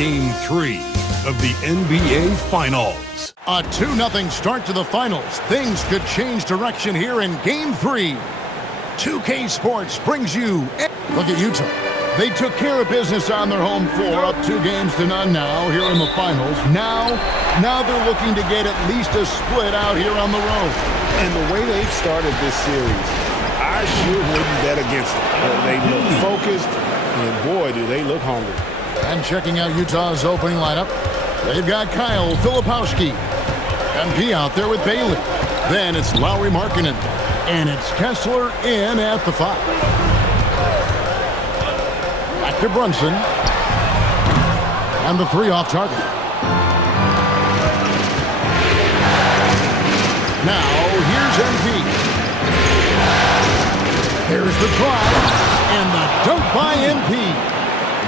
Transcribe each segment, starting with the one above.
Game 3 of the NBA Finals. A 2-0 start to the finals. Things could change direction here in Game 3. 2K Sports brings you... Look at Utah. They took care of business on their home floor, up 2-0 now here in the finals. Now they're looking to get at least a split out here on the road. And the way they've started this series, I sure wouldn't bet against them. They look focused, and boy, do they look hungry. And checking out Utah's opening lineup, they've got Kyle Filipowski. MP out there with Bailey. Then it's Lauri Markkanen. And it's Kessler in at the 5. Back to Brunson. And the 3 off target. Now, here's MP. Here's the try. And the dunk by MP.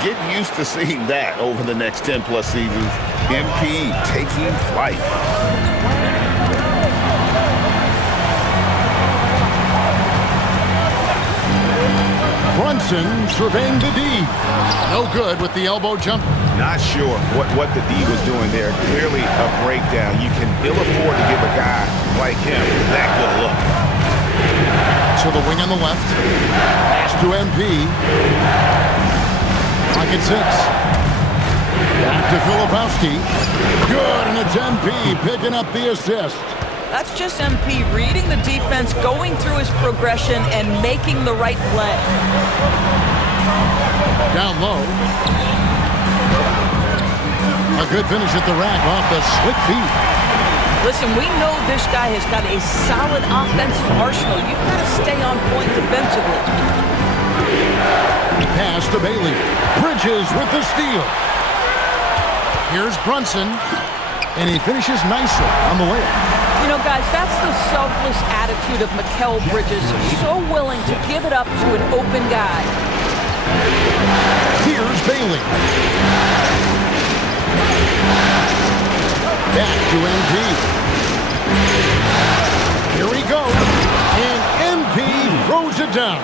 Get used to seeing that over the next 10-plus seasons. MP taking flight. Brunson surveying the D. No good with the elbow jumper. Not sure what the D was doing there. Clearly a breakdown. You can ill afford to give a guy like him that good a look. To the wing on the left. Pass to MP. Pocket 6. Back to Filipowski. Good, and it's MP picking up the assist. That's just MP reading the defense, going through his progression, and making the right play. Down low. A good finish at the rack off the slick feet. Listen, we know this guy has got a solid offensive arsenal. You've got to stay on point defensively. Pass to Bailey. Bridges with the steal. Here's Brunson, and he finishes nicely on the layup. You know, guys, that's the selfless attitude of Mikal Bridges. So willing to give it up to an open guy. Here's Bailey. Back to MP. Here he goes. And MP throws it down.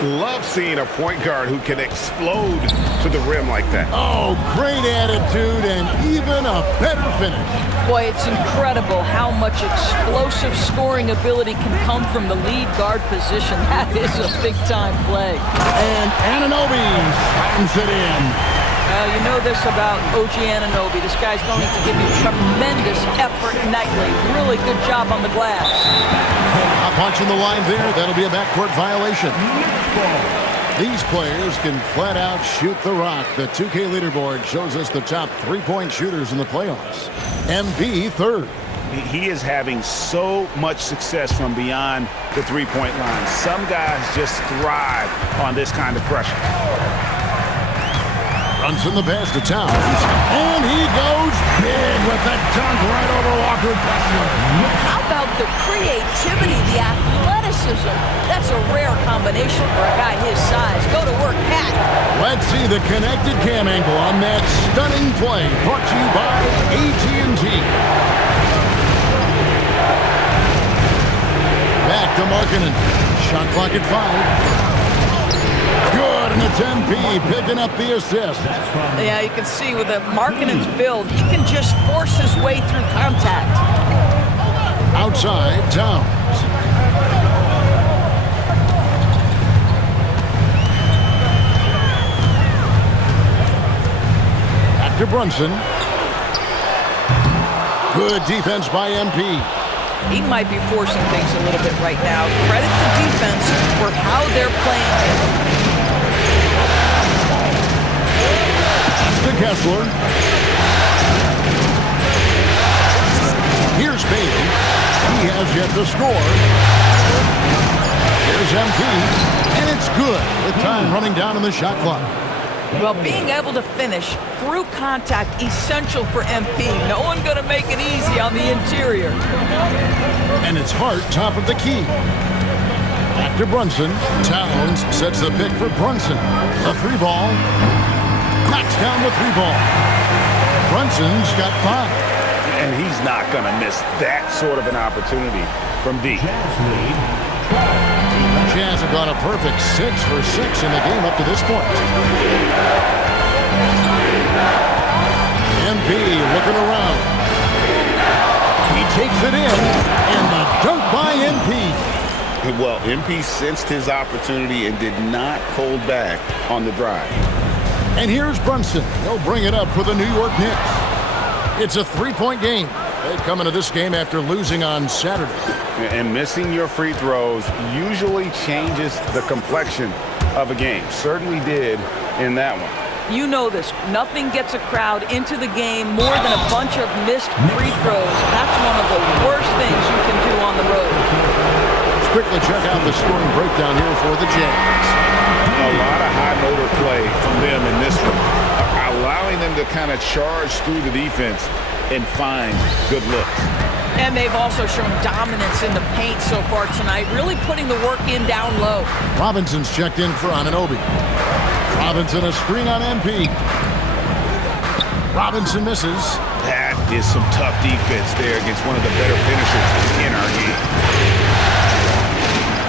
Love seeing a point guard who can explode to the rim like that. Oh, great attitude and even a better finish. Boy, it's incredible how much explosive scoring ability can come from the lead guard position. That is a big-time play. And Anunoby slams it in. You know this about OG Anunoby. This guy's going to give you tremendous effort nightly. Really good job on the glass. A punch in the line there. That'll be a backcourt violation. These players can flat out shoot the rock. The 2K leaderboard shows us the top three-point shooters in the playoffs. MP third. He is having so much success from beyond the three-point line. Some guys just thrive on this kind of pressure. Runs in the pass to Towns. And he goes big with the dunk right over Walker Kessler. How about the creativity, the athleticism? That's a rare combination for a guy his size. Go to work, Cat. Let's see the connected cam angle on that stunning play. Brought to you by AT&T. Back to Markkanen. Shot clock at 5. Good, and it's MP picking up the assist. Yeah, you can see with Markkanen's build, he can just force his way through contact. Outside, Towns. Back to Brunson. Good defense by MP. He might be forcing things a little bit right now. Credit the defense for how they're playing. To Kessler. Here's Bailey. He has yet to score. Here's MP. And it's good with time running down in the shot clock. Well, being able to finish through contact, essential for MP. No one going to make it easy on the interior. And it's Hart top of the key. Back to Brunson. Towns sets the pick for Brunson. The 3-ball. Knocks down the 3-ball. Brunson's got 5. And he's not going to miss that sort of an opportunity from D. Jazz have gone a perfect 6 for 6 in the game up to this point. MP looking around. He takes it in, and the dunk by MP. Well, MP sensed his opportunity and did not hold back on the drive. And here's Brunson. He'll bring it up for the New York Knicks. It's a three-point game. They come into this game after losing on Saturday. And missing your free throws usually changes the complexion of a game. Certainly did in that one. You know this. Nothing gets a crowd into the game more than a bunch of missed free throws. That's one of the worst things you can do on the road. Let's quickly check out the scoring breakdown here for the Jazz. A lot of high motor play from them in this one, allowing them to kind of charge through the defense and find good looks. And they've also shown dominance in the paint so far tonight, really putting the work in down low. Robinson's checked in for Anunoby. Robinson a screen on MP. Robinson misses. That is some tough defense there against one of the better finishers in our game.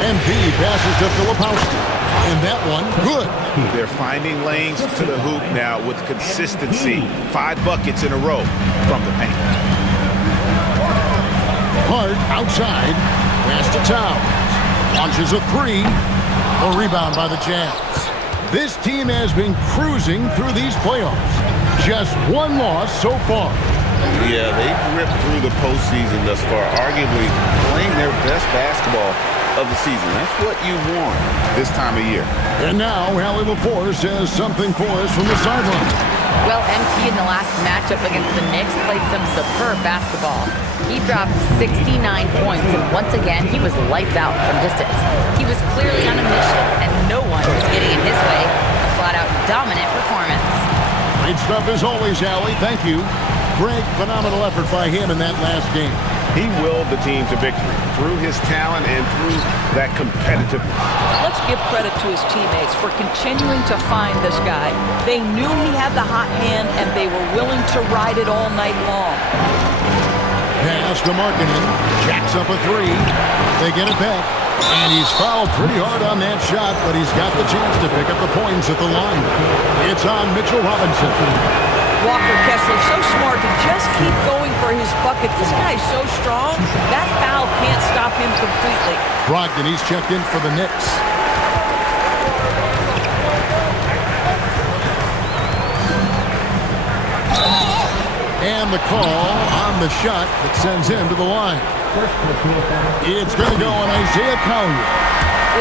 MP passes to Filipowski. And that one, good. They're finding lanes to the hoop now with consistency. 5 buckets in a row from the paint. Hart outside. Pass to Towns. Launches a three. A rebound by the Jazz. This team has been cruising through these playoffs. Just one loss so far. Yeah, they've ripped through the postseason thus far, arguably playing their best basketball of the season. That's what you want this time of year. And now, Allie LaForce has something for us from the sideline. Well, MP in the last matchup against the Knicks played some superb basketball. He dropped 69 points, and once again, he was lights out from distance. He was clearly on a mission, and no one was getting in his way. A flat-out dominant performance. Great stuff as always, Allie. Thank you. Great, phenomenal effort by him in that last game. He willed the team to victory through his talent and through that competitiveness. Let's give credit to his teammates for continuing to find this guy. They knew he had the hot hand, and they were willing to ride it all night long. Pass to Markkanen. Jacks up a three. They get it back. And he's fouled pretty hard on that shot, but he's got the chance to pick up the points at the line. It's on Mitchell Robinson. Walker Kessler so smart to just keep going for his bucket. This guy's so strong, that foul can't stop him completely. Brogdon, he's checked in for the Knicks. And the call on the shot that sends him to the line. It's going to go on Isaiah Collier.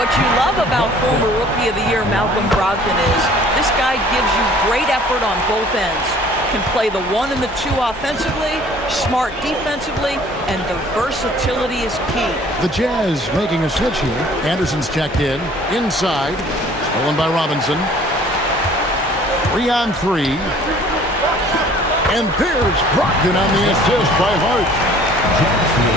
What you love about former Rookie of the Year Malcolm Brogdon is this guy gives you great effort on both ends. Can play the 1 and the 2 offensively, smart defensively, and the versatility is key. The Jazz making a switch here. Anderson's checked in. Inside. Stolen by Robinson. 3 on 3. And there's Brogdon on the assist by Hart.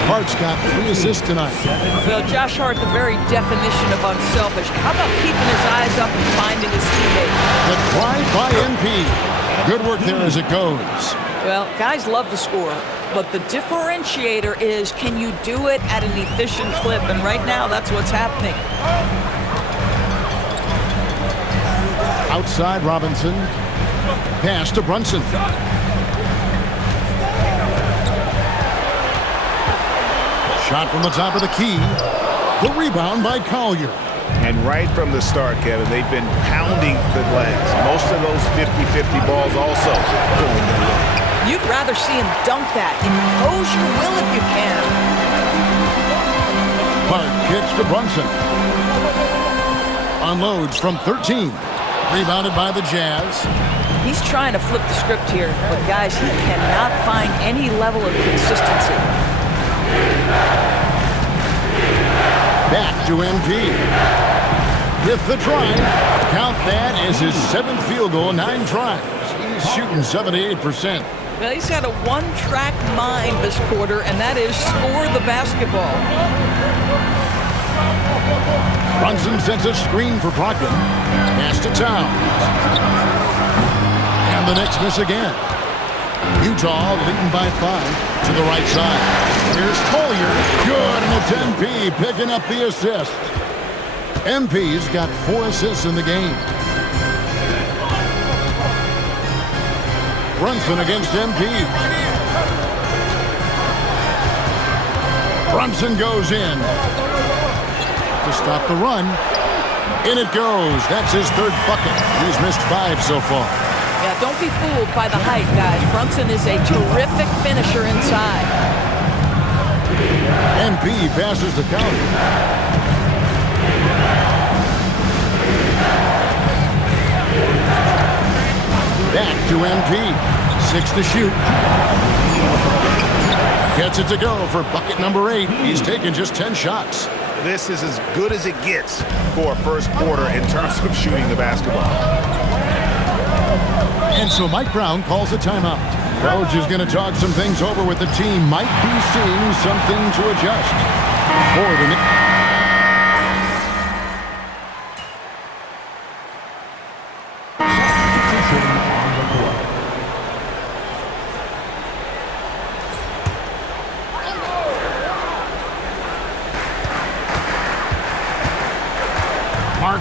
Hart's got 3 assists tonight. Well, Josh Hart, the very definition of unselfish. How about keeping his eyes up and finding his teammate? The drive by MP. Good work there as it goes. Well, guys love to score, but the differentiator is, can you do it at an efficient clip? And right now, that's what's happening. Outside Robinson. Pass to Brunson. Shot from the top of the key. The rebound by Collier. And right from the start, Kevin, they've been pounding the glass. Most of those 50-50 balls also going their way. You'd rather see him dunk that. Impose your will if you can. Hart kicks to Brunson. Unloads from 13. Rebounded by the Jazz. He's trying to flip the script here, but guys, he cannot find any level of consistency. Back to MP. With the drive. Count that as his 7th field goal, 9 tries. He's shooting 78%. Well, he's had a one-track mind this quarter, and that is score the basketball. Brunson sends a screen for Brogdon. Pass to Towns. And the Knicks miss again. Utah leading by 5 to the right side. Here's Collier. Good, and it's MP picking up the assist. MP's got 4 assists in the game. Brunson against MP. Brunson goes in to stop the run. In it goes. That's his third bucket. He's missed 5 so far. Yeah, don't be fooled by the height, guys. Brunson is a terrific finisher inside. MP passes the counter. Back to MP. 6 to shoot. Gets it to go for bucket number 8. He's taken just 10 shots. This is as good as it gets for a first quarter in terms of shooting the basketball. And so Mike Brown calls a timeout. Coach is going to talk some things over with the team. Might be seeing something to adjust for the Knicks.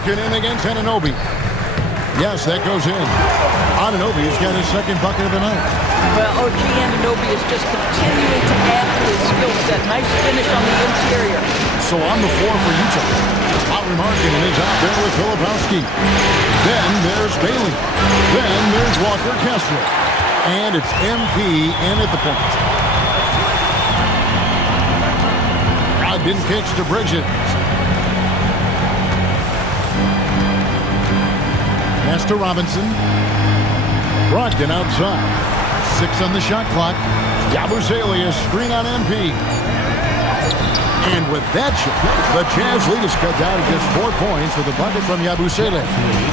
In against Anunoby. Yes, that goes in. Anunoby's got his second bucket of the night. Well, OG Anunoby is just continuing to add to his skill set. Nice finish on the interior. So on the floor for Utah. Lauri Markkanen is out there with Filipowski. Then there's Bailey. Then there's Walker Kessler. And it's MP in at the point. Brogdon kicks to Bridges. Pass to Robinson. Brogdon outside. 6 on the shot clock. Yabusele screen on MP. And with that shot, the Jazz lead is cut down to just 4 points with a bucket from Yabusele.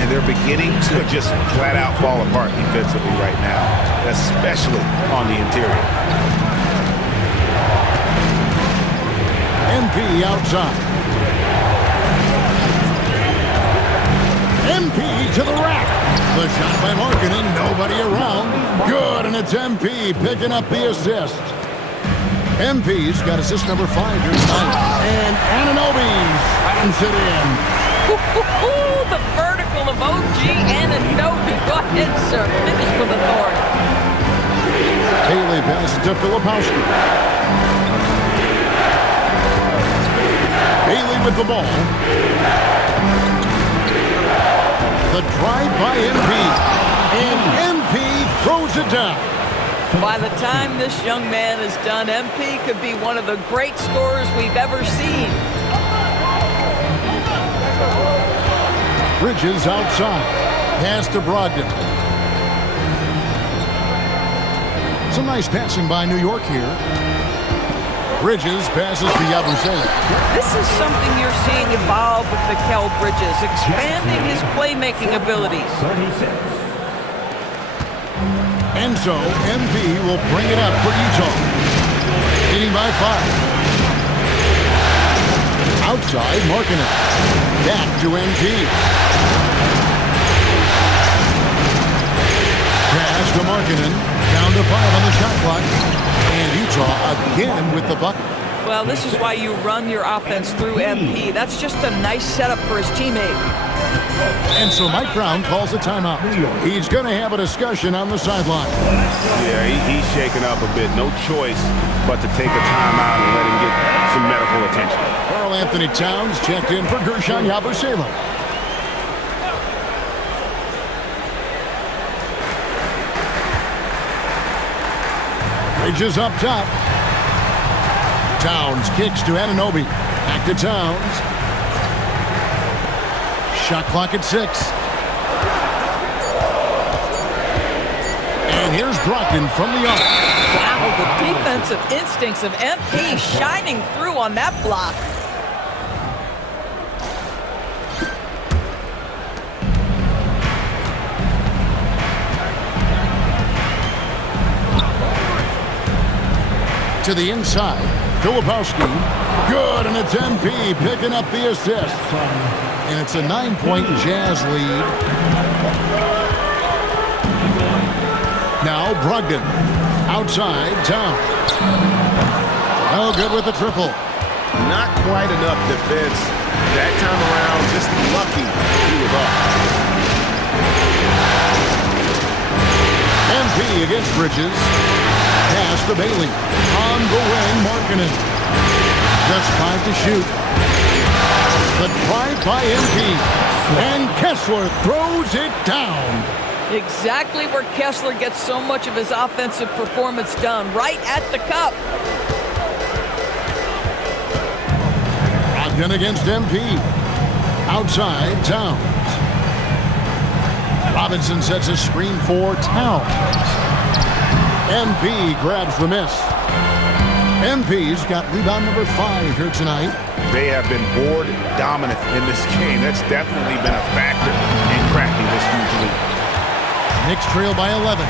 And they're beginning to just flat out fall apart defensively right now, especially on the interior. MP outside. MP to the rack. The shot by Markkanen, nobody around. Good, and it's MP picking up the assist. MP's got assist number 5 here tonight. And Anunoby slams it in. The vertical of OG Anunoby. Go ahead, sir. Finish with authority. Haley passes to Filipowski. Bailey with the ball. The drive by MP. And MP throws it down. By the time this young man is done, MP could be one of the great scorers we've ever seen. Bridges outside. Pass to Brogdon. Some nice passing by New York here. Bridges passes to Yabusele. This is something you're seeing evolve with Mikal Bridges, expanding his playmaking abilities. And so, MP will bring it up for Utah. Leading by 5. Outside, Markkanen. Back to MP. Pass to Markkanen. Down to 5 on the shot clock. And Utah again with the bucket. Well, this is why you run your offense through MP. That's just a nice setup for his teammate. And so Mike Brown calls a timeout. He's going to have a discussion on the sideline. Yeah, he's shaken up a bit. No choice but to take a timeout and let him get some medical attention. Karl Anthony Towns checked in for Guerschon Yabusele. Bridges up top. Towns kicks to Anunoby. Back to Towns. Shot clock at 6. And here's Brogdon from the arc. Wow, the defensive instincts of MP shining through on that block. To the inside. Filipowski. Good, and it's MP picking up the assist. And it's a 9-point Jazz lead. Now Brogdon. Outside, Towns. Oh, good with the triple. Not quite enough defense. That time around, just lucky he was off. MP against Bridges. Pass to Bailey. On the wing, Markkanen. Just 5 to shoot. The drive by MP. And Kessler throws it down. Exactly where Kessler gets so much of his offensive performance done, right at the cup. Brogdon against MP. Outside, Towns. Robinson sets a screen for Towns. MP grabs the miss. MP's got rebound number 5 here tonight. They have been board dominant in this game. That's definitely been a factor in crafting this huge lead. Knicks trail by 11.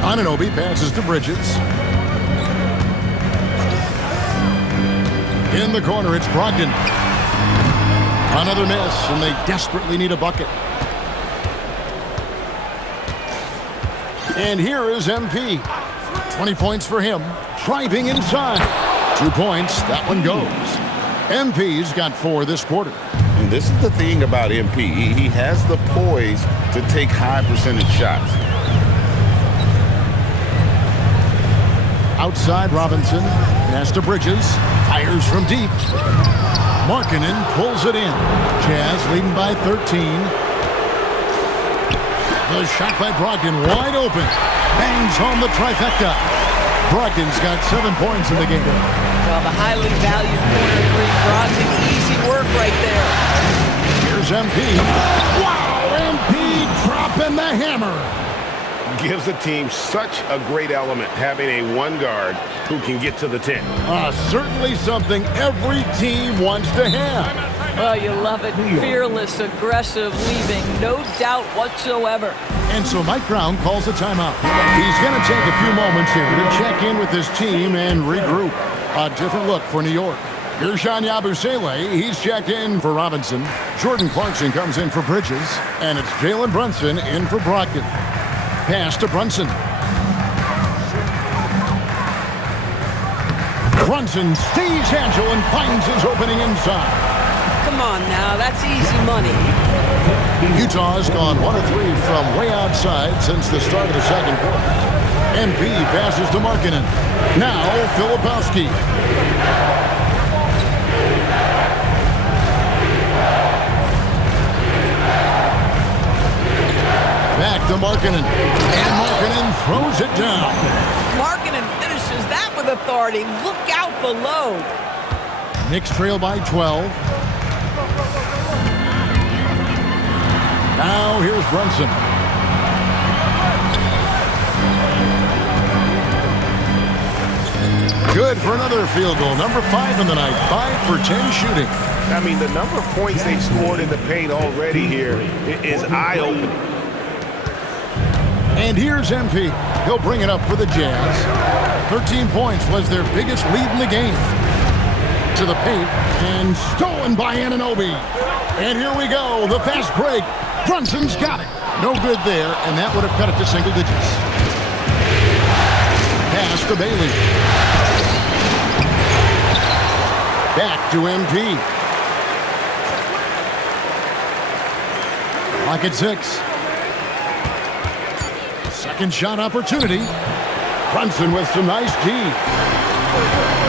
Anunoby passes to Bridges. In the corner, it's Brogdon. Another miss, and they desperately need a bucket. And here is MP. 20 points for him. Driving inside. 2 points. That one goes. MP's got 4 this quarter. And this is the thing about MP. He has the poise to take high percentage shots. Outside, Robinson. Pass to Bridges. Fires from deep. Markkanen pulls it in. Jazz leading by 13. The shot by Brogdon wide open. Bangs home the trifecta. Brogdon's got 7 points in the game. Well, the highly valued corner 3, Brogdon, easy work right there. Here's MP. Wow, MP dropping the hammer. Gives the team such a great element having a one guard who can get to the 10. Certainly something every team wants to have. Oh, you love it. Fearless, aggressive, leaving, no doubt whatsoever. And so Mike Brown calls a timeout. He's going to take a few moments here to check in with his team and regroup. A different look for New York. Ersan Yabusele, he's checked in for Robinson. Jordan Clarkson comes in for Bridges. And it's Jalen Brunson in for Brogdon. Pass to Brunson. Brunson stays agile and finds his opening inside. Come on now, that's easy money. Utah's gone 1 of 3 from way outside since the start of the second quarter. MP passes to Markkanen. Now Filipowski. Back to Markkanen. And Markkanen throws it down. Markkanen finishes that with authority. Look out below. Knicks trail by 12. Now here's Brunson. Good for another field goal. Number 5 in the night. 5 for 10 shooting. I mean, the number of points they've scored in the paint already here is eye-opening. And here's MP. He'll bring it up for the Jazz. 13 points was their biggest lead in the game. To the paint, and stolen by Anunoby. And here we go, the fast break. Brunson's got it. No good there, and that would have cut it to single digits. Pass to Bailey. Back to MP. Clock at 6. Second shot opportunity. Brunson with some nice D.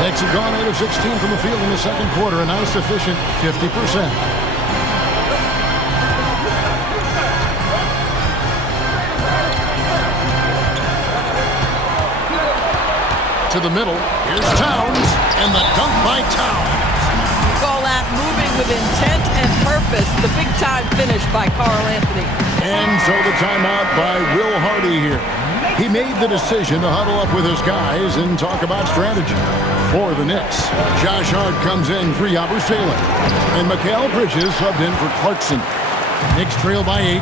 Knicks have gone 8 of 16 from the field in the second quarter, and now sufficient 50%. To the middle, here's Towns, and the dunk by Towns. Call that moving with intent and purpose. The big-time finish by Karl Anthony. And so the timeout by Will Hardy here. He made the decision to huddle up with his guys and talk about strategy. For the Knicks, Josh Hart comes in for Yabusele. And Mikal Bridges subbed in for Clarkson. Knicks trail by 8.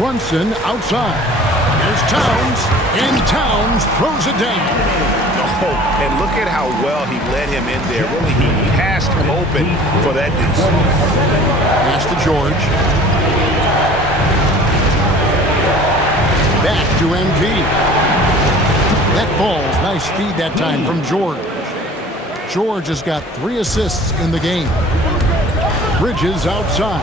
Brunson outside. Here's Towns, and Towns throws it down. Oh, and look at how well he led him in there. Really, he passed him open for that deuce. Pass to George. Back to MP. That ball's nice feed that time from George. George has got 3 assists in the game. Bridges outside.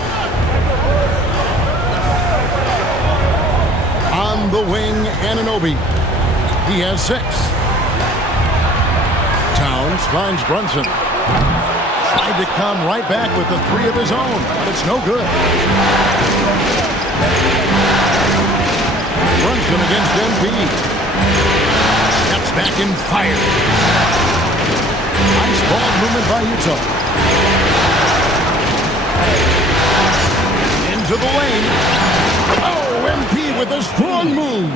On the wing, Anunoby. He has 6. Towns finds Brunson. Tried to come right back with the 3 of his own, but it's no good. Brunson against MP. Steps back and fires. Nice ball movement by Utah. Into the lane. Oh, MP with a strong move.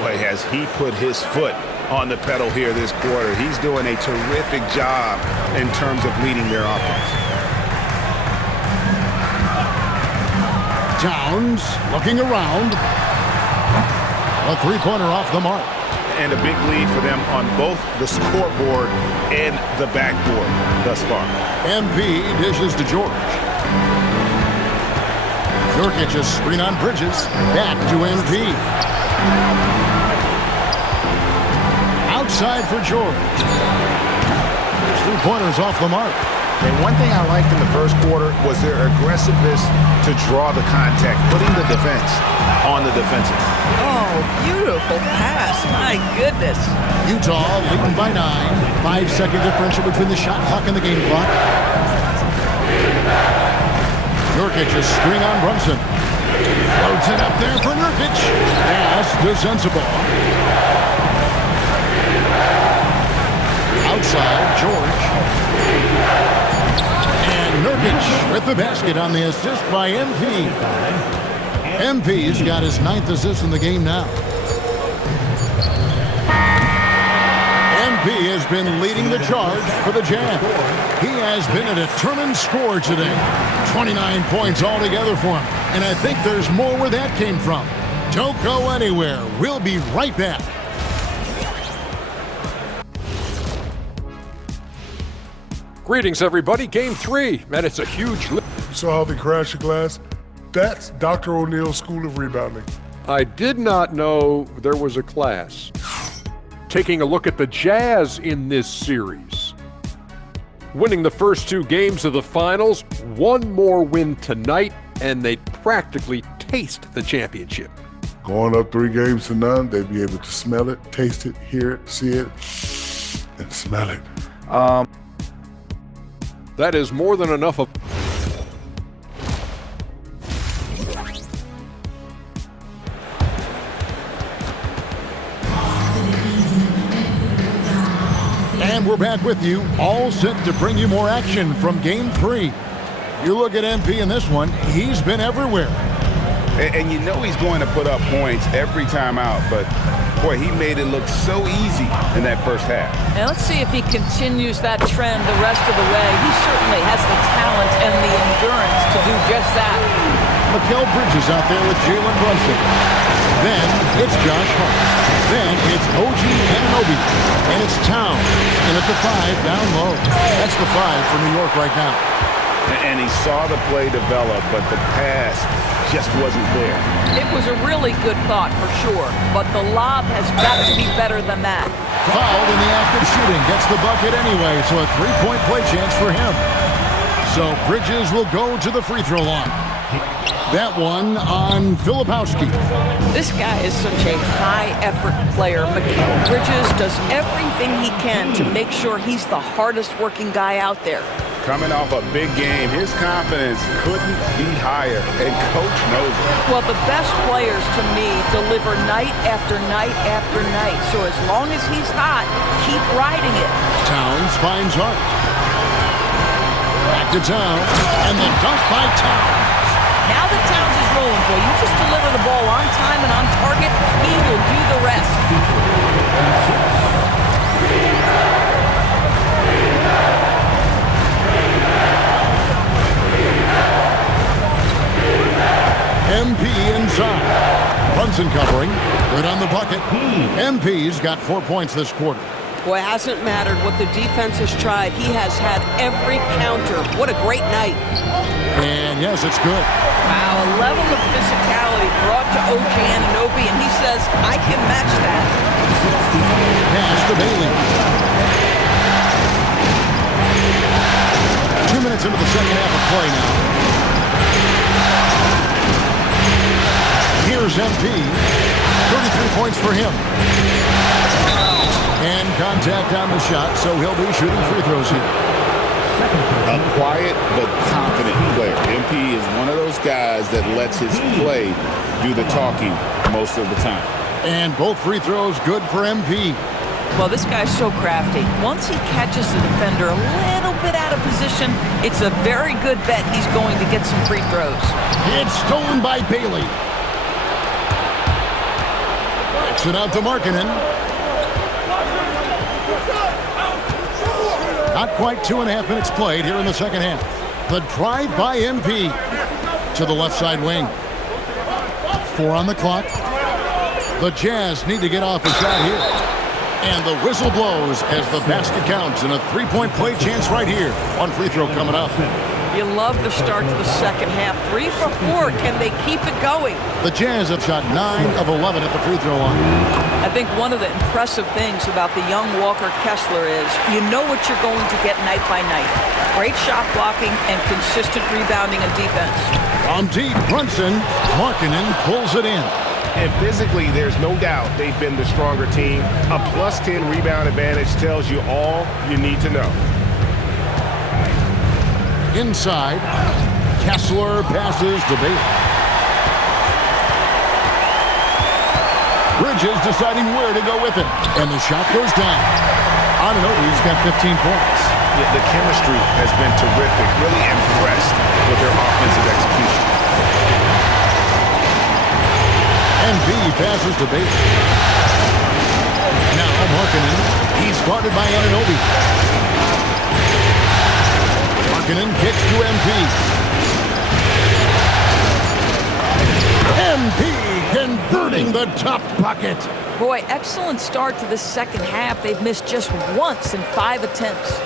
Boy, has he put his foot on the pedal here this quarter. He's doing a terrific job in terms of leading their offense. Towns looking around. A 3-pointer off the mark. And a big lead for them on both the scoreboard and the backboard thus far. MP dishes to George. Nurkic a screen on Bridges. Back to MP. Outside for George. 3-pointers off the mark. And one thing I liked in the first quarter was their aggressiveness to draw the contact, putting the defense on the defensive. Oh, beautiful pass. My goodness. Utah leading by 9. 5-second differential between the shot clock and the game clock. Nurkic a screen on Brunson. Floats it up there for Nurkic. Pass to Sensabaugh. Outside, George. And Nurkic with the basket on the assist by MP. MP's got his 9th assist in the game now. MP has been leading the charge for the Jazz. He has been a determined scorer today. 29 points altogether for him. And I think there's more where that came from. Don't go anywhere. We'll be right back. Greetings, everybody. Game 3, and it's a huge lift. So how they crash the glass? That's Dr. O'Neill's School of Rebounding. I did not know there was a class. Taking a look at the Jazz in this series. Winning the first 2 games of the finals, one more win tonight, and they'd practically taste the championship. Going up 3 games to none, they'd be able to smell it, taste it, hear it, see it, and smell it. That is more than enough of... And we're back with you, all set to bring you more action from Game 3. You look at MP in this one, he's been everywhere. And you know he's going to put up points every time out, but boy, he made it look so easy in that first half. And let's see if he continues that trend the rest of the way. He certainly has the talent and the endurance to do just that. Mikal Bridges out there with Jalen Brunson. Then it's Josh Hart. Then it's OG Anunoby. And it's Towns. And at the 5 down low. That's the 5 for New York right now. And he saw the play develop, but the pass just wasn't there. It was a really good thought for sure, but the lob has got to be better than that. Fouled in the act of shooting. Gets the bucket anyway, so a 3-point play chance for him. So Bridges will go to the free throw line. That one on Filipowski. This guy is such a high-effort player. Mikal Bridges does everything he can to make sure he's the hardest-working guy out there. Coming off a big game, his confidence couldn't be higher, and Coach knows it. Well, the best players, to me, deliver night after night after night. So as long as he's hot, keep riding it. Towns finds Hart. Back to Towns, and the dunk by Towns. Now that Towns is rolling, boy, you just deliver the ball on time and on target, he will do the rest. MP inside. Brunson covering. Good on the bucket. MP's got 4 points this quarter. Boy, it hasn't mattered what the defense has tried. He has had every counter. What a great night. And yes, it's good. Wow, a level of physicality brought to OG Anunoby, and he says, I can match that. Pass to Bailey. 2 minutes minutes into the second half of play now. Here's MP. 33 points for him. And contact on the shot, so he'll be shooting free throws here. A quiet but confident player. MP is one of those guys that lets his play do the talking most of the time. And both free throws good for MP. Well, this guy's so crafty. Once he catches the defender a little bit out of position, it's a very good bet he's going to get some free throws. It's stolen by Bailey. Backs it out to Markkanen. Not quite 2.5 minutes played here in the second half. The drive by MP to the left side wing. 4 on the clock. The Jazz need to get off a shot here. And the whistle blows as the basket counts, and a three-point play chance right here. One free throw coming up. You love the start to the second half. 3 for 4. Can they keep it going? The Jazz have shot 9 of 11 at the free throw line. I think one of the impressive things about the young Walker Kessler is you know what you're going to get night by night. Great shot blocking and consistent rebounding and defense. From deep, Brunson. Markkanen pulls it in. And physically, there's no doubt they've been the stronger team. A plus 10 rebound advantage tells you all you need to know. Inside, Kessler passes to Bailey. Bridges deciding where to go with it. And the shot goes down. I don't know, he's got 15 points. Yeah, the chemistry has been terrific. Really impressed with their offensive execution. MP passes to Bailey. Now Markkanen. He's guarded by Anunoby. Markkanen kicks to MP. MP converting the tough bucket. Boy, excellent start to the second half. They've missed just once in 5 attempts.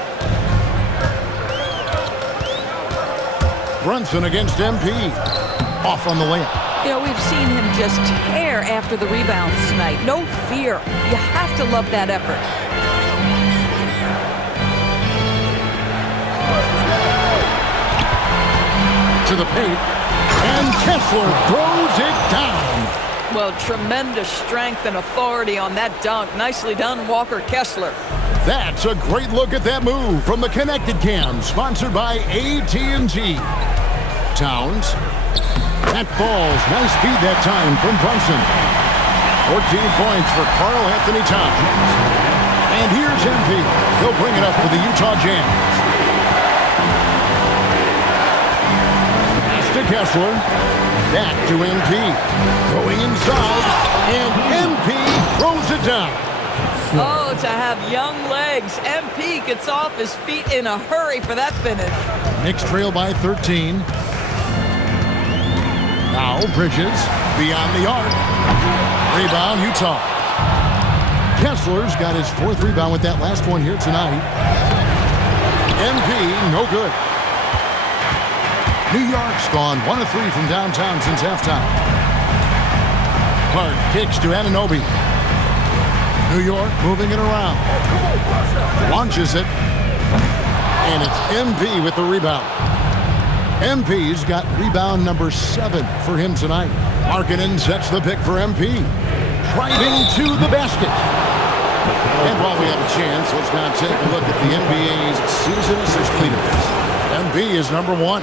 Brunson against MP. Off on the layup. You know, we've seen him just tear after the rebounds tonight. No fear. You have to love that effort. To the paint. And Kessler throws it down. Well, tremendous strength and authority on that dunk. Nicely done, Walker Kessler. That's a great look at that move from the Connected Cam, sponsored by AT&T. Towns. That falls. Nice feed that time from Brunson. 14 points for Karl Anthony Towns. And here's MP. He'll bring it up for the Utah Jazz. Pass to Kessler. Back to MP. Going inside. And MP throws it down. Oh, to have young legs. MP gets off his feet in a hurry for that finish. Knicks trail by 13. Now Bridges beyond the arc. Rebound, Utah. Kessler's got his 4th rebound with that last one here tonight. MP, no good. New York's gone 1 of 3 from downtown since halftime. Clark kicks to Anunoby. New York moving it around. Launches it. And it's MP with the rebound. MP's got rebound number 7 for him tonight. Markkanen sets the pick for MP. Driving to the basket. And while we have a chance, let's now take a look at the NBA's season assist leaders. MP is number 1.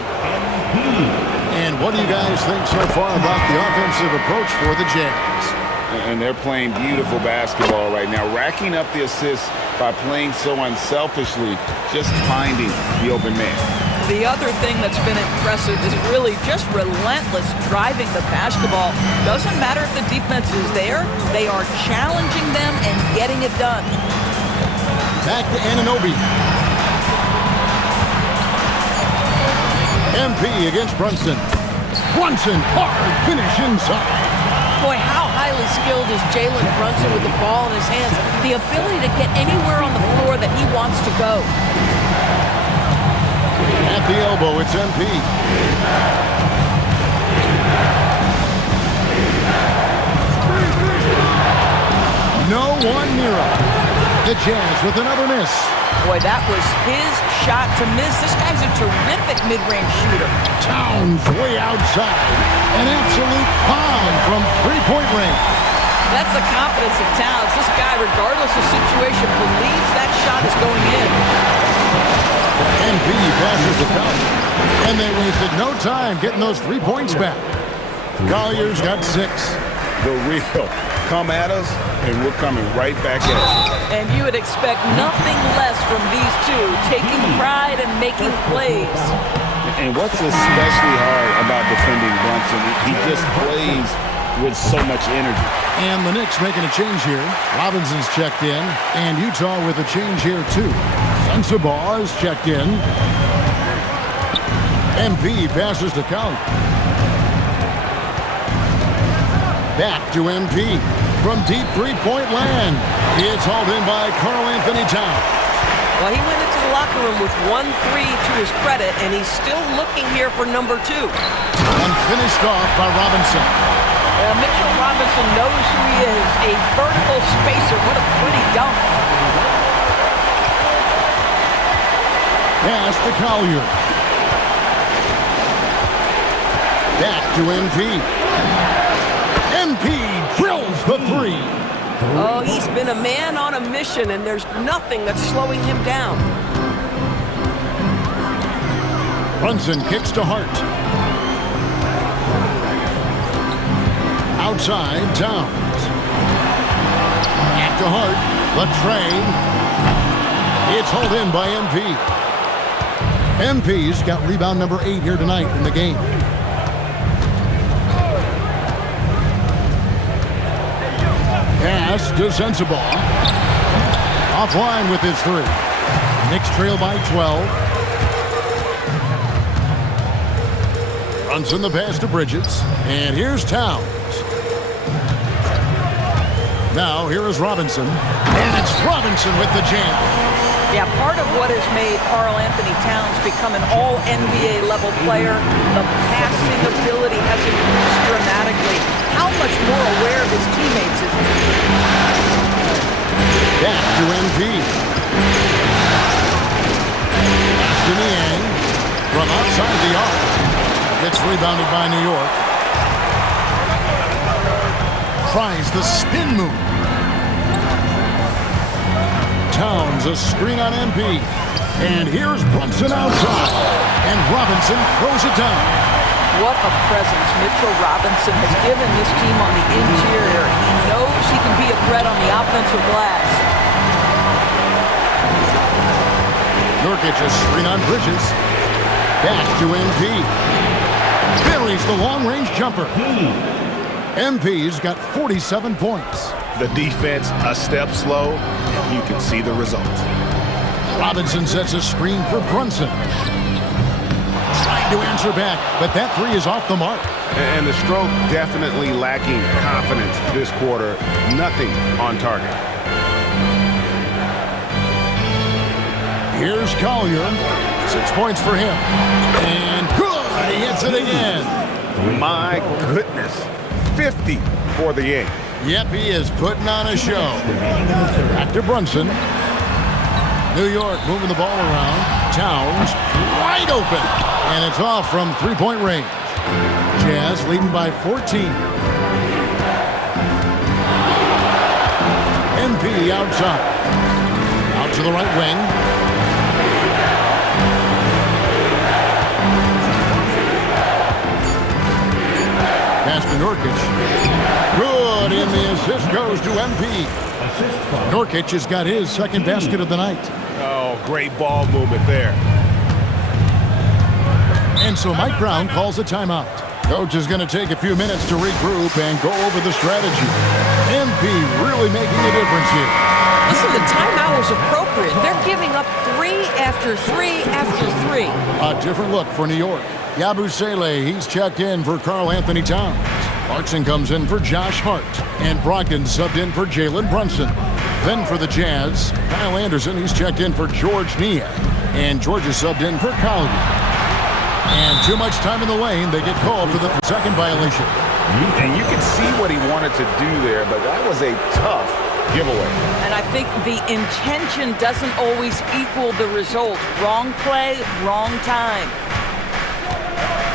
And what do you guys think so far about the offensive approach for the Jazz? And they're playing beautiful basketball right now, racking up the assists by playing so unselfishly, just finding the open man. The other thing that's been impressive is really just relentless driving the basketball. Doesn't matter if the defense is there, they are challenging them and getting it done. Back to Anunoby. MP against Brunson. Brunson, hard finish inside. Boy, how highly skilled is Jalen Brunson with the ball in his hands? The ability to get anywhere on the floor that he wants to go. At the elbow, it's MP. No one near him. The Jazz with another miss. Boy, that was his shot to miss. This guy's a terrific terrific mid-range shooter. Towns way outside. An absolute bomb from three-point range. That's the confidence of Towns. This guy, regardless of situation, believes that shot is going in. MP passes the Collier. And they wasted no time getting those 3 points back. Collier's got 6. The real. Come at us, and we're coming right back at you. And you would expect nothing less from these two, taking pride and making plays. And what's especially hard about defending Brunson, he just plays with so much energy. And the Knicks making a change here. Robinson's checked in, and Utah with a change here too. Sensabaugh is checked in. MP passes to Collier. Back to MP. From deep three-point land. It's hauled in by Karl-Anthony Towns. Well, he went into the locker room with 1-3 to his credit, and he's still looking here for number 2. And finished off by Robinson. Mitchell Robinson knows who he is, a vertical spacer. What a pretty dunk. Pass to Collier. Back to MP. MP drills the 3. Oh, he's been a man on a mission, and there's nothing that's slowing him down. Brunson kicks to Hart. Outside, Towns. Back to Hart. The train. It's hauled in by MP. MP's got rebound number 8 here tonight in the game. Pass to Sensabaugh. Offline with his 3. Knicks trail by 12. Brunson the pass to Bridges. And here's Towns. Now here is Robinson. And it's Robinson with the jam. Yeah, part of what has made Karl-Anthony Towns become an all-NBA level player, the passing ability has increased dramatically. How much more aware of his teammates is he? Back to MP. Pass to Niang. From outside the arc. Gets rebounded by New York. Tries the spin move. Towns a screen on MP. And here's Brunson outside. And Robinson throws it down. What a presence Mitchell Robinson has given this team on the interior. He knows he can be a threat on the offensive glass. Nurkic a screen on Bridges. Back to MP. Buries the long-range jumper. MP's got 47 points. The defense a step slow, and you can see the result. Robinson sets a screen for Brunson. Trying to answer back, but that 3 is off the mark. And the stroke definitely lacking confidence this quarter. Nothing on target. Here's Collier. 6 points for him. And good! He hits it again. My goodness. 50 for the Yanks. Yep, he is putting on a show. Back to Brunson. New York moving the ball around. Towns wide open. And it's off from three-point range. Jazz leading by 14. MP outside. Out to the right wing. Pass to Nurkic. Good, and the assist goes to MP. Nurkic has got his second basket of the night. Oh, great ball movement there. And so Mike Brown calls a timeout. Coach is going to take a few minutes to regroup and go over the strategy. MP really making a difference here. Listen, the timeout was appropriate. They're giving up 3 after 3 after 3. A different look for New York. Yabusele, he's checked in for Karl-Anthony Towns. Clarkson comes in for Josh Hart. And Brogdon subbed in for Jalen Brunson. Then for the Jazz, Kyle Anderson, he's checked in for George Niang. And George is subbed in for Collier. And too much time in the lane, they get called for the second violation. And you can see what he wanted to do there, but that was a tough giveaway. And I think the intention doesn't always equal the result. Wrong play, wrong time.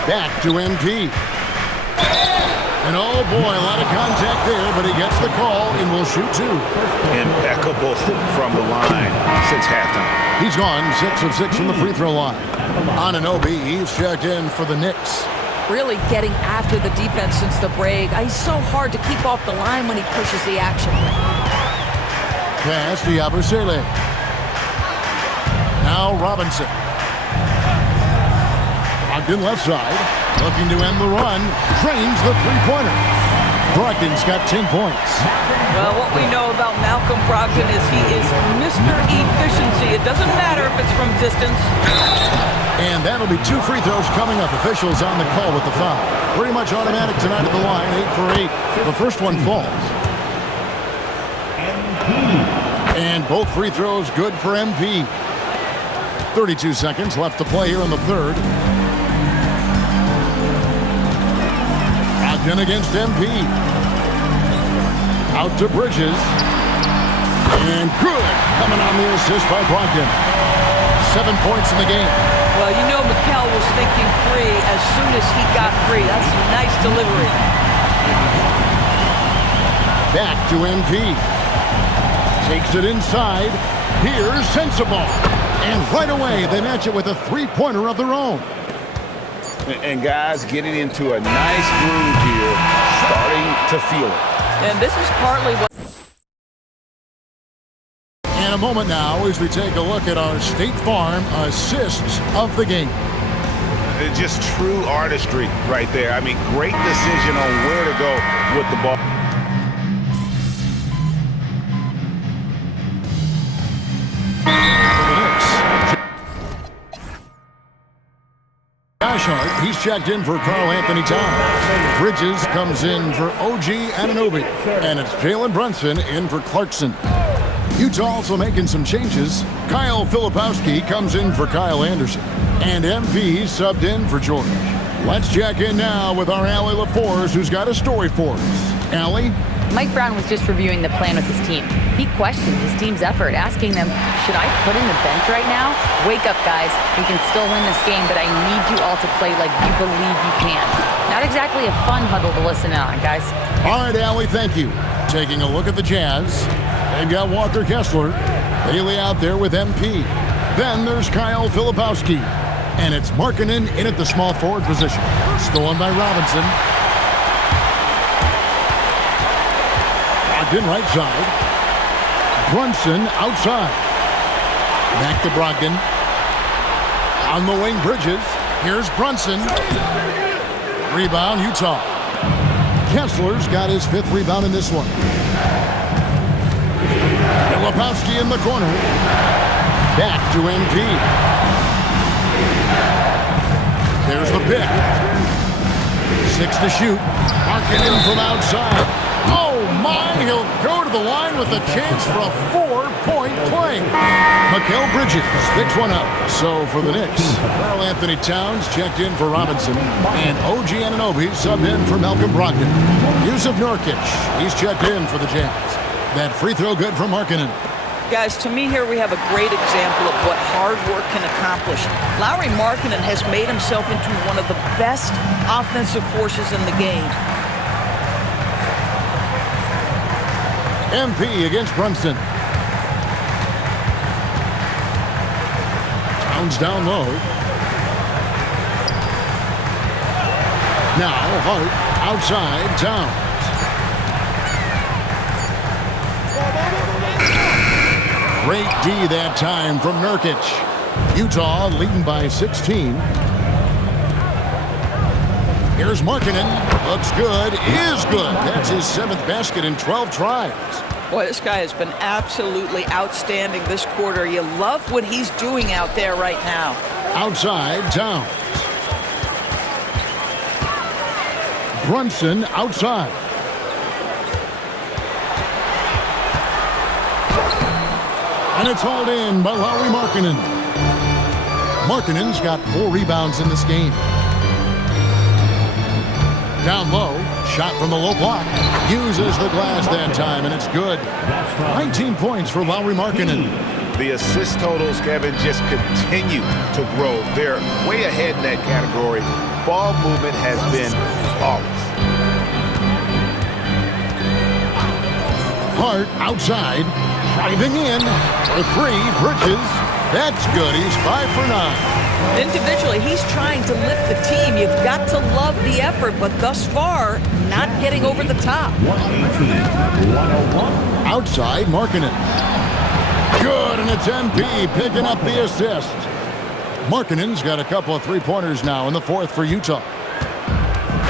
Back to MP. And oh boy, a lot of contact there, but he gets the call and will shoot two. Impeccable from the line since halftime. He's gone 6 of 6 from the free throw line. Anunoby, he's checked in for the Knicks. Really getting after the defense since the break. He's so hard to keep off the line when he pushes the action. Pass to Yabusele. Now Robinson. Brogdon left side. Looking to end the run. Drains the three-pointer. Brogdon's got 10 points. Well, what we know about Malcolm Brogdon is he is Mr. Efficiency. It doesn't matter if it's from distance. And that'll be 2 free throws coming up. Officials on the call with the foul. Pretty much automatic tonight at the line. 8 for 8. The first one falls. And both free throws good for MP. 32 seconds left to play here in the third. Brogdon against MP. Out to Bridges. And good. Coming on the assist by Brogdon. 7 points in the game. Well, you know Mikal was thinking free as soon as he got free. That's a nice delivery. Back to MP. Takes it inside. Here's Sensabaugh. And right away, they match it with a three-pointer of their own. And guys getting into a nice groove here, starting to feel it. And this is partly what... In a moment now as we take a look at our State Farm assists of the game. Just true artistry right there. I mean, great decision on where to go with the ball. Josh Hart, he's checked in for Karl Anthony Towns. Bridges comes in for OG Anunoby. And it's Jalen Brunson in for Clarkson. Utah also making some changes. Kyle Filipowski comes in for Kyle Anderson. And MP subbed in for George. Let's check in now with our Allie LaForce, who's got a story for us. Allie? Mike Brown was just reviewing the plan with his team. He questioned his team's effort, asking them, should I put in the bench right now? Wake up, guys. We can still win this game, but I need you all to play like you believe you can. Not exactly a fun huddle to listen on, guys. All right, Allie, thank you. Taking a look at the Jazz. They've got Walker Kessler. Bailey out there with MP. Then there's Kyle Filipowski. And it's Markkanen in at the small forward position. Stolen by Robinson. Brogdon right side. Brunson outside. Back to Brogdon. On the wing, Bridges. Here's Brunson. Rebound, Utah. Kessler's got his 5th rebound in this one. Filipowski in the corner. Back to MP. There's the pick. 6 to shoot. Markkanen from outside. Oh my, he'll go to the line with a chance for a 4-point play. Mikal Bridges picks one up. So for the Knicks, Karl Anthony Towns checked in for Robinson. And OG Anunoby subbed in for Malcolm Brogdon. Jusuf Nurkic, he's checked in for the Jazz. That free throw good from Markkanen. Guys, to me here we have a great example of what hard work can accomplish. Lauri Markkanen has made himself into one of the best offensive forces in the game. MP against Brunson. Towns down low. Now Hart outside Towns. Great D that time from Nurkic. Utah leading by 16. Here's Markkanen. Looks good. Is good. That's his 7th basket in 12 tries. Boy, this guy has been absolutely outstanding this quarter. You love what he's doing out there right now. Outside, Towns. Brunson outside. And it's hauled in by Lauri Markkanen. Markkanen's got 4 rebounds in this game. Down low, shot from the low block. Uses the glass that time, and it's good. 19 points for Lauri Markkanen. The assist totals, Kevin, just continue to grow. They're way ahead in that category. Ball movement has been flawless. Hart outside, driving in for three. Bridges, that's good. He's 5 for 9. Individually, he's trying to lift the team. You've got to love the effort, but thus far, not getting over the top. Outside, Markkanen. Good, and it's MP picking up the assist. Markkanen's got a couple of three-pointers now in the fourth for Utah.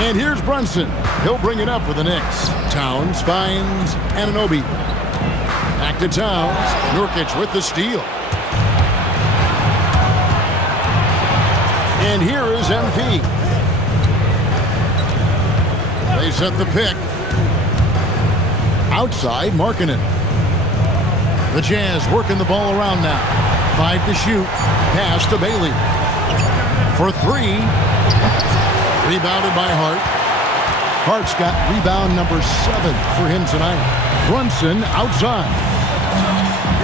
And here's Brunson. He'll bring it up for the Knicks. Towns finds Anunoby. Back to Towns. Nurkic with the steal. And here is MP. They set the pick. Outside, Markkanen. The Jazz working the ball around now. 5 to shoot. Pass to Bailey. For 3. Rebounded by Hart. Hart's got rebound number 7 for him tonight. Brunson outside.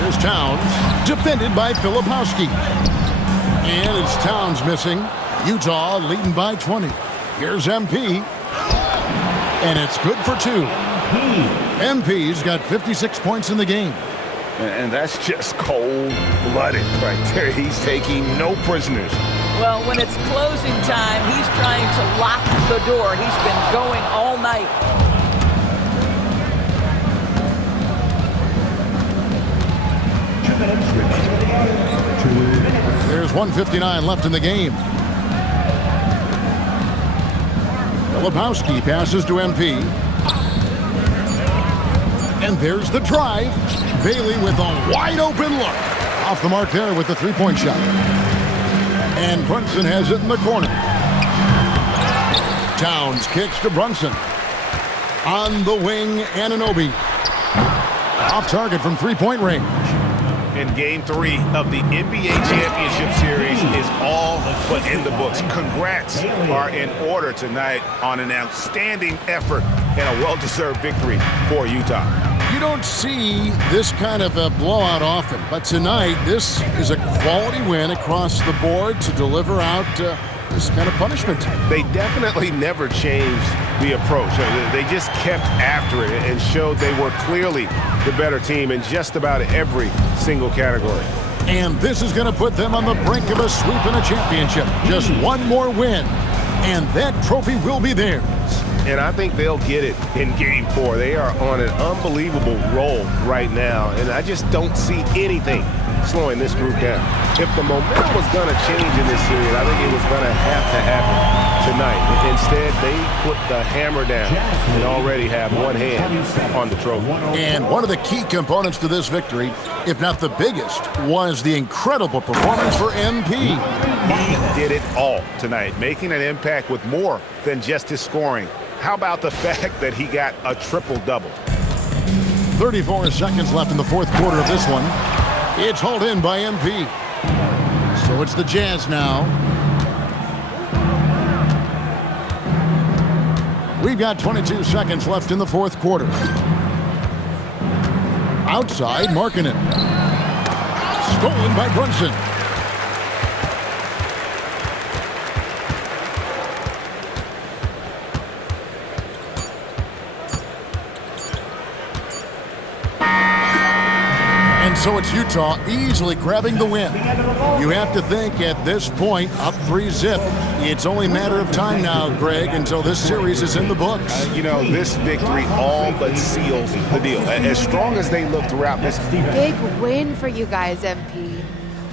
Here's Towns. Defended by Filipowski. And it's Towns missing. Utah leading by 20. Here's MP. And it's good for 2. MP's got 56 points in the game. And that's just cold-blooded right there. He's taking no prisoners. Well, when it's closing time, he's trying to lock the door. He's been going all night. There's 1:59 left in the game. Filipowski passes to MP. And there's the drive. Bailey with a wide-open look. Off the mark there with the three-point shot. And Brunson has it in the corner. Towns kicks to Brunson. On the wing, Anunoby. Off target from three-point range. And Game 3 of the NBA Championship Series is all but in the books. Congrats are in order tonight on an outstanding effort and a well-deserved victory for Utah. You don't see this kind of a blowout often, but tonight this is a quality win across the board to deliver out this kind of punishment. They definitely never changed the approach. They just kept after it and showed they were clearly the better team in just about every single category. And this is going to put them on the brink of a sweep in a championship. Just one more win, and that trophy will be theirs. And I think they'll get it in Game 4. They are on an unbelievable roll right now, and I just don't see anything slowing this group down. If the momentum was going to change in this series, I think it was going to have to happen tonight. Instead, they put the hammer down and already have one hand on the trophy. And one of the key components to this victory, if not the biggest, was the incredible performance for MP. He did it all tonight, making an impact with more than just his scoring. How about the fact that he got a triple-double? 34 seconds left in the fourth quarter of this one. It's hauled in by MP. So it's the Jazz now. We've got 22 seconds left in the fourth quarter. Outside, Markkanen. Stolen by Brunson. So it's Utah easily grabbing the win. You have to think at this point, up 3-zip. It's only a matter of time now, Greg, until this series is in the books. You know, this victory all but seals the deal. As strong as they look throughout this. Big win for you guys, MP.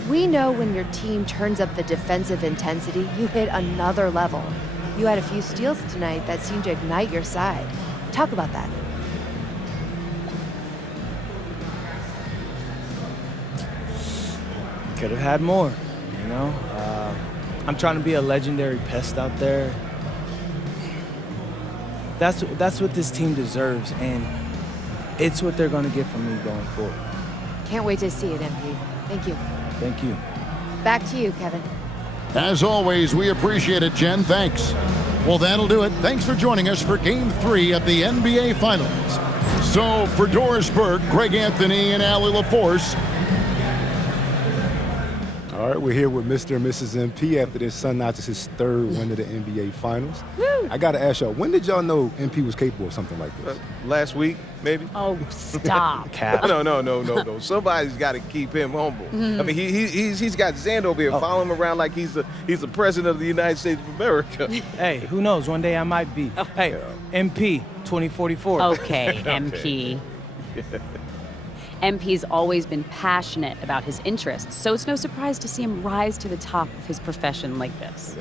We know when your team turns up the defensive intensity, you hit another level. You had a few steals tonight that seemed to ignite your side. Talk about that. Could have had more, you know. I'm trying to be a legendary pest out there. That's what this team deserves, and it's what they're going to get from me going forward. Can't wait to see it, MP. Thank you. Thank you. Back to you, Kevin. As always, we appreciate it, Jen. Thanks. Well, that'll do it. Thanks for joining us for Game 3 of the NBA Finals. So, for Doris Burke, Greg Anthony, and Allie LaForce, All right, we're here with Mr. and Mrs. MP after their son notches his third win of the NBA Finals. Woo. I got to ask y'all, when did y'all know MP was capable of something like this? Last week, maybe. Oh, stop. No. Somebody's got to keep him humble. I mean, he's got Xander over here following him around like he's the president of the United States of America. Hey, who knows? One day I might be. Hey, MP 2044. Okay, MP. MP's always been passionate about his interests, so it's no surprise to see him rise to the top of his profession like this.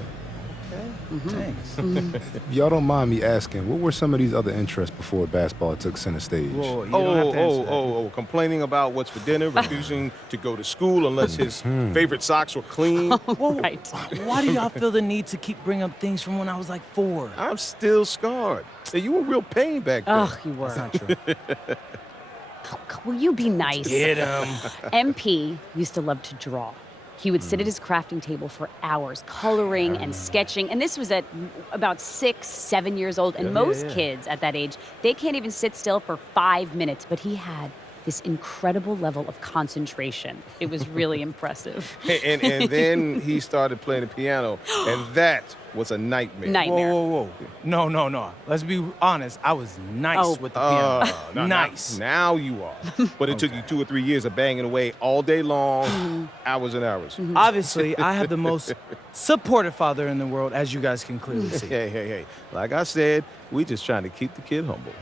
Thanks. If y'all don't mind me asking, what were some of these other interests before basketball took center stage? Whoa, you don't have to answer that. Complaining about what's for dinner, refusing to go to school unless his favorite socks were clean. Right. Why do y'all feel the need to keep bringing up things from when I was like 4? I'm still scarred. Hey, you were real pain back then. Ugh, you were. That's not true. Will you be nice? Get him. MP used to love to draw. He would sit at his crafting table for hours, coloring and sketching. And this was at about 6, 7 years old. And most kids at that age, they can't even sit still for 5 minutes. But he had this incredible level of concentration. It was really impressive. And then he started playing the piano, and that was a nightmare. Nightmare. Whoa. No. Let's be honest. I was nice with the piano. Nice. Now you are. But it took you 2 or 3 years of banging away all day long, hours and hours. Obviously, I have the most supportive father in the world, as you guys can clearly see. Hey. Like I said, we just trying to keep the kid humble.